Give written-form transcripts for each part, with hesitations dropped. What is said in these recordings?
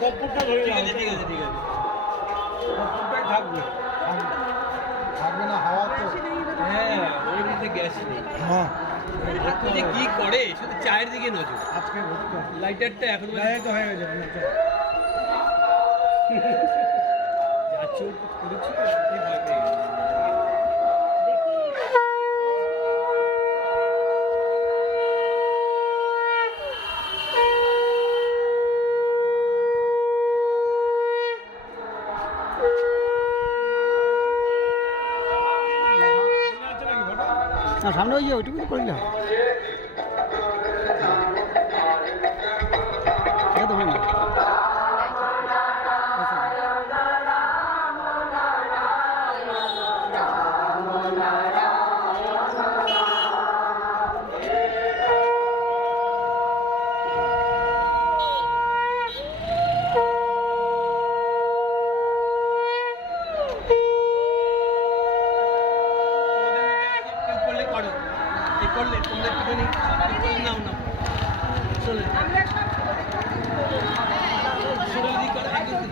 কর্পূরটা ধরে ঠিক আছে ঠিক আছে ঠিক আছে। কর্পূরটাই থাকবে। থাকবে না হাওয়া তো। হ্যাঁ ওর মধ্যে গ্যাস নেই। হ্যাঁ এত যে কি করে শুধু চায়ের দিকে নজর। আজকে ভর্তি হবে। লাইটারটা এখন লাইট তো হয়ে গেছে যা চোখ করেছিল এই ভয় পেয়ে গেছে। না সামনে ওই যে ওইটুকু করলে হবে এটা তো হয় না করলে করো এই করলে তোমরা একটুখানি নাও নাও চলে শরীর দিক করে একদম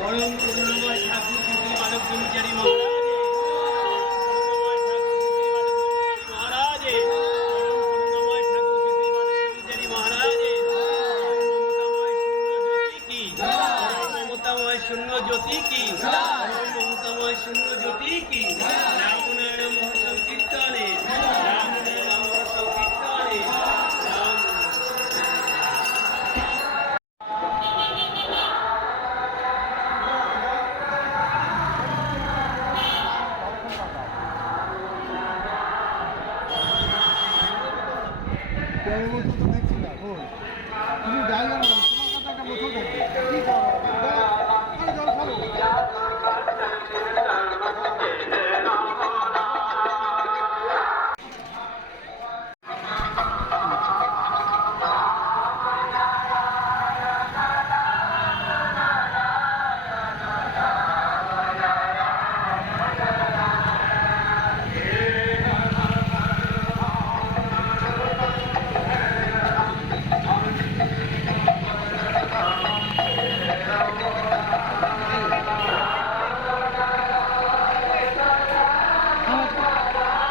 পরম করুণাময় ঠাকুর শ্রী মাধব ব্রহ্মচারী মহারাজে পরম করুণাময় ঠাকুর শ্রী মাধব ব্রহ্মচারী মহারাজে মমতাময় শূন্য জ্যোতি কি মমতাময় শূন্য জ্যোতি কি রাম নারায়ণ সংকীর্তনে রাম নারায়ণ সংকীর্তনে রাম পরবর্তী তো দেখছি না ওই তুমি জায়গা না তোমার কাছে একটা বোতল থাকবে কি করো জল খাবো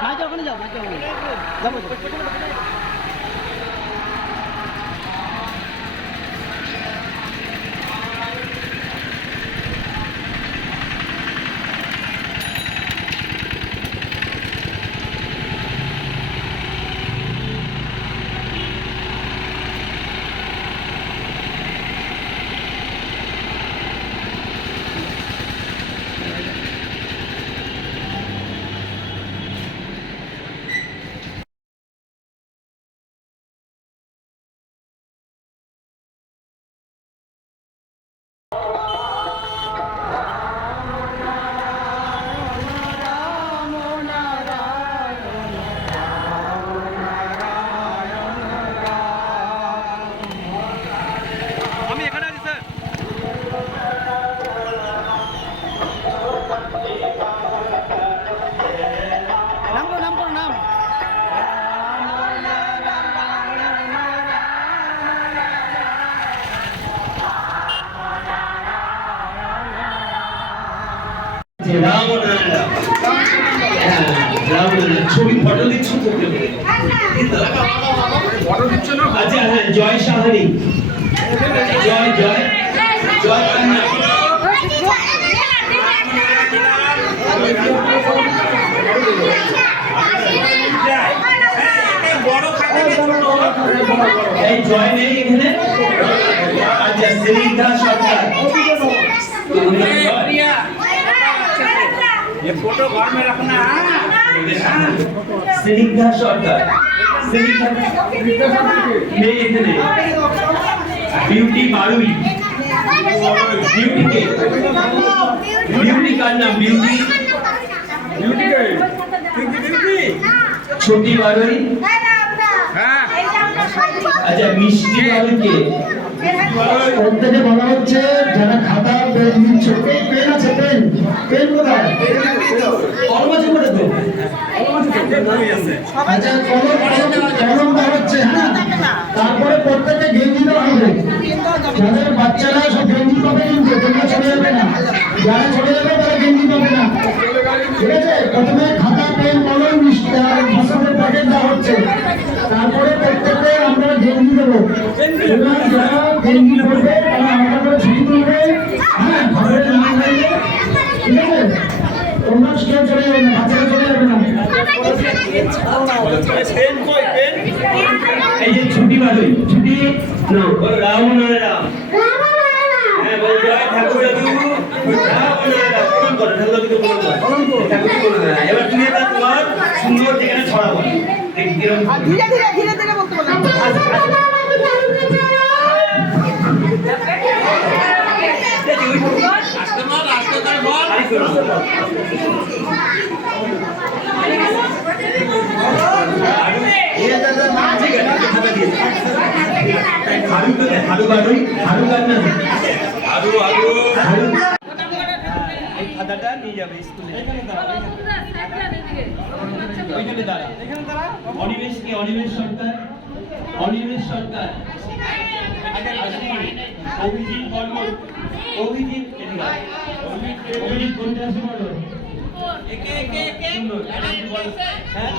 মাঝে ওখানে যাও মাঝে ওখানে যাবো আমি এখানে আছি স্যার নাম করো নাম করো নাম ছবি ফটো দিচ্ছ ফটো দিচ্ছ না আচ্ছা হ্যাঁ জয় সাহানি জয় জয় জয় বড় খাতা জয় নেই এখানে? আচ্ছা, স্নিগ্ধা সরকার। স্নিগ্ধা সরকার। স্নিগ্ধা নেই এখানে। বিউটি বারুই। বিউটি কে? বিউটি কার নাম? বিউটি? ছোটি বারুই। আচ্ছা, মিষ্টি বারুই কে? প্রত্যেকে বলা হচ্ছে যারা খাতা পেন নিচ্ছে, পেন আছে, পেন পেন কোথায়? কলমাচে করে তো। আচ্ছা, কলম দেওয়া হচ্ছে, হ্যাঁ। তারপরে প্রত্যেকে গেঞ্জি দেওয়া হবে। যাদের বাচ্চারা সব গেঞ্জি পাবে, কিন্তু তোমরা চলে যাবে না। যারা চলে যাবে তারা গেঞ্জি পাবে না, ঠিক আছে? প্রথমে খাতা পেন কলম মিষ্টি আর মশলার প্যাকেট দেওয়া হচ্ছে, তারপরে প্রত্যেকে আমরা গেঞ্জি দেবো। এবার যারা গেঞ্জি পড়বে তারা আলাদা করে ছবি তুলবে, হ্যাঁ, ঘরে না গেলে, ঠিক আছে? তোমরা কেউ চলে যাবে না, বাচ্চারা চলে যাবে না। এই যে ছুটি বারুই, ছুটি না, বলো রাম নয় রাম। হ্যাঁ, বল জয় ঠাকুর দাদু। রাম নয় রাম। প্রণাম করো, ঠাকুর দাদুকে প্রণাম করো। ঠাকুরকে প্রণাম করো। এবার তুমি একটা তোমার সুন্দর যেখানে ছড়া বলো। দেখি কিরকম। ধীরে ধীরে ধীরে ধীরে বলতে বললাম। হারু বারুই, হারু কার নাম? হারু। এই খাতাটা নিয়ে যাবে স্কুলে। ওইখানে দাঁড়া। অনিমেষ কি? অনিমেষ সরকার। অনিমেষ সরকার। অভিজিৎ বর্মন। অভিজিৎ কোনটা আছে বলো? সুন্দর। হ্যাঁ,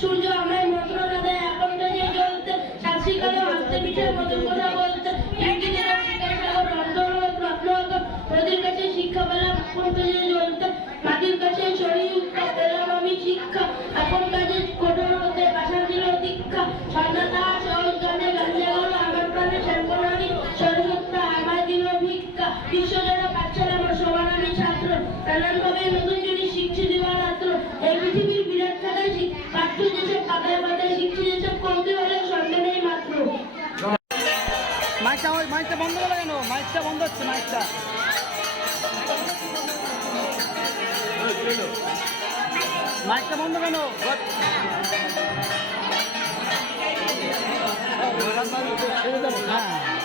সূর্য আমায় মন্ত্রণা দেয়, এখন থেকে জ্বলতে শাসিকালে হাসতে পিঠের মতন কথা বলতে নদীর কাছে শিক্ষা পেলাম, এখন থেকে জ্বলতে মাটির কাছে শরীর পেলাম আমি শিক্ষা, এখন কাজে কঠোর হতে ভাষা দিল দীক্ষা, সন্ন্যাতা সহজ গানে গাঞ্জা গেল আমার প্রাণে শ্যামকরণী সরস্বত্যা আমায় দিল ভিক্ষা, বিশ্বজনা পাঠশালা আমার সমান আমি ছাত্র, নানানভাবে নতুন জিনিস শিখছি দিবারাত্র, এই পৃথিবীর বিরাট খেলায় পাঠ্য যেসব পাতায় পাতায় শিখছি যেসব কমতে হলে সন্দেহ নেই মাত্র। মাইকটা বন্ধ করে কেন? মাইকটা বন্ধ হচ্ছে, মাইকটা বন্ধ কেন? হ্যাঁ।